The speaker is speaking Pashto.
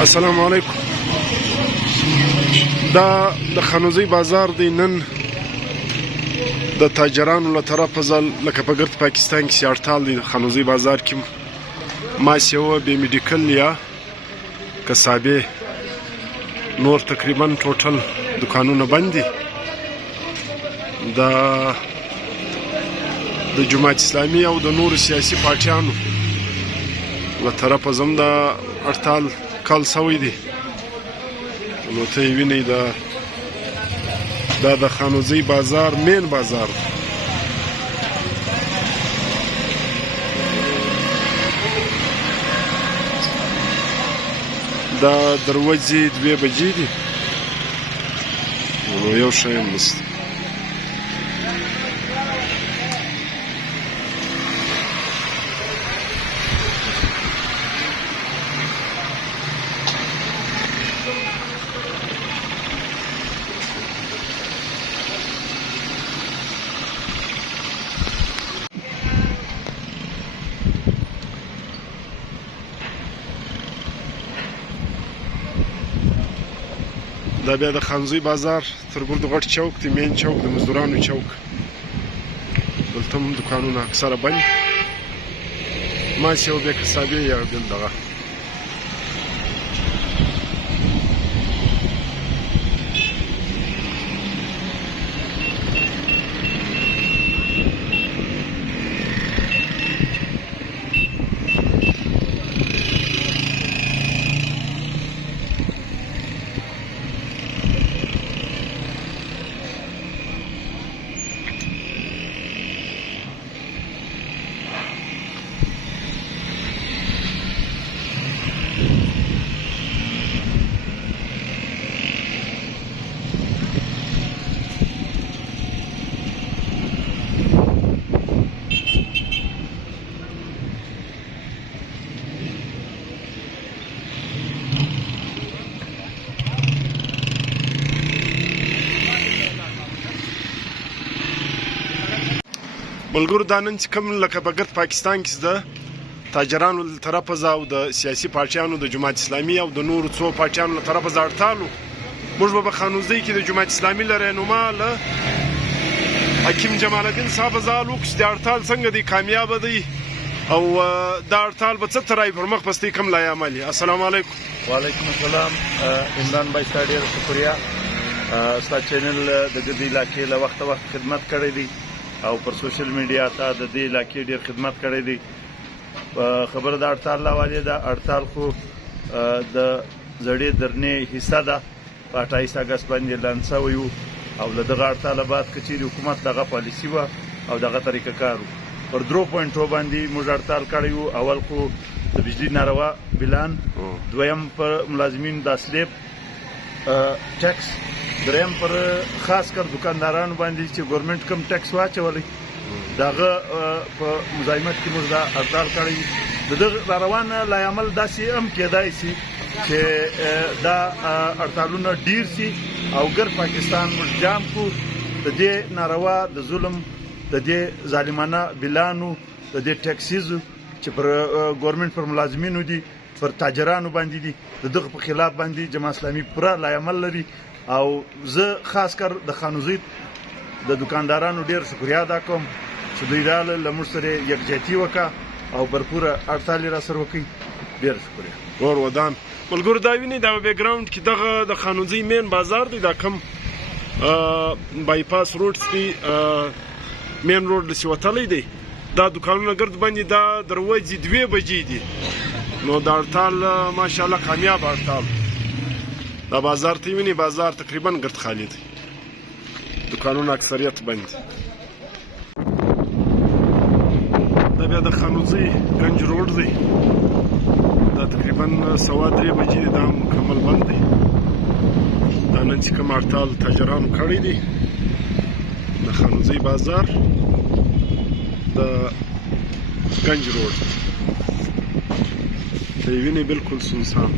السلام علیکم. دا د خانوزي بازار دی. نن د تاجرانو له طرفه لکه په ګرد پاکستان کې سیارتال دی. د خانوزي بازار کې ماسې وه، بې میډیکل یا کسابې، نور تقریبا ټوټل دکانونه بند دي. د جماعت اسلامي او د نورو سیاسي پارټیانو له طرفه زم د هړتال کال سوی دی. نو ته یې وینئ دا د خانوزي بازار مین بازار دی. دا دروازې 2 بجې دي. نو یو شی هم نشته. دا بیا د خانوزي بازار تر ګردو غټ چوک دی، مین چوک د مزدورانو چوک. دلته هم دکانونه اکثره بند، ماسې او بیا کسابې یا بل دغه. ملګرو، دا نن چې کوم لکه په ګرد پاکستان کې د تاجرانو له طرفه او د سیاسي پارټیانو د جماعت اسلامي او د نورو څو پارټیانو له طرفه هړتال و. موږ به په خانوزي کې د جماعت اسلامي له رهنما له حکیم جمال الدین صاحب سوال وکړو چې د هړتال څنګه دی، کامیابه دی او دا هړتال به څه ترایي پر مخ پستی کوم لای عملي. السلام علیکم. وعلیکم السلام. عمران بھائی ستا ډېر شکریه. ستا چینل د دې علاقې له وخته خدمت کړی دی او پر سوشل میډیا ته د دې علاقې ډېر خدمت کړی دی. خبره د هړتال له حوالې ده. هړتال خو د زړې درنې حصه ده. په 28 اګست باندې اعلان سوی و او له دغه هړتاله بعد که چیرې حکومت دغه پالیسي وه او دغه طریقه کار و. پر 3 پوینټو باندې موږ هړتال کړی و. اول خو د بجلي ناروا بلان، دویم پر ملازمینو د سلیب ټیکس، دریم پر خاص کر دکاندارانو باندې چې ګورنمنت کم ټیکس واچولی، دغه په مزاحمت کې موږ دا هړتال کړی. د دغه راروانه لایعمل داسې هم کیدای شي چې دا هړتالونه ډیر شي او ګرد پاکستان موږ جام کو د دې ناروا، د ظلم، د دې ظالمانه بلانو، د دې ټیکسیزو چې پر ګورنمنت پر ملازمینو دي، پر تاجرانو باندې دي، د دغه په خلاف باندې جماعت اسلامي پوره لایعمل لري. او زه خاص کر د خانوزي د دکاندارانو ډیر شکریا ادا کوم چې دوی راغله له موږ سره یکجهتي وکړه او برپوره هړتال یې راسره وکړي. ډیر شکریا. ور ودان ملګرو، دا وینئ دا بیک ګراوند کې دغه د خانوزي مین بازار دی. دا کم بایپاس روډ دی، مین روډ لسې وتلی دی. دا دکانونه ګرد باندې دا دروازې 2 بجې دي. نو د هړتال ماشاءالله کامیاب هړتال. دا بازار ته وینئ، بازار تقریبا ګرد خالی دی، دکانونه اکثریت بند. دا بیا د خانوزي گنج روډ دی. دا تقریبا 3:15 بجې دی، دا مکمل بند دی. دا نن چې کوم هړتال تاجرانو کړی دی د خانوزي بازار د گنج روډ ته یې وینئ، بالکل سنسان.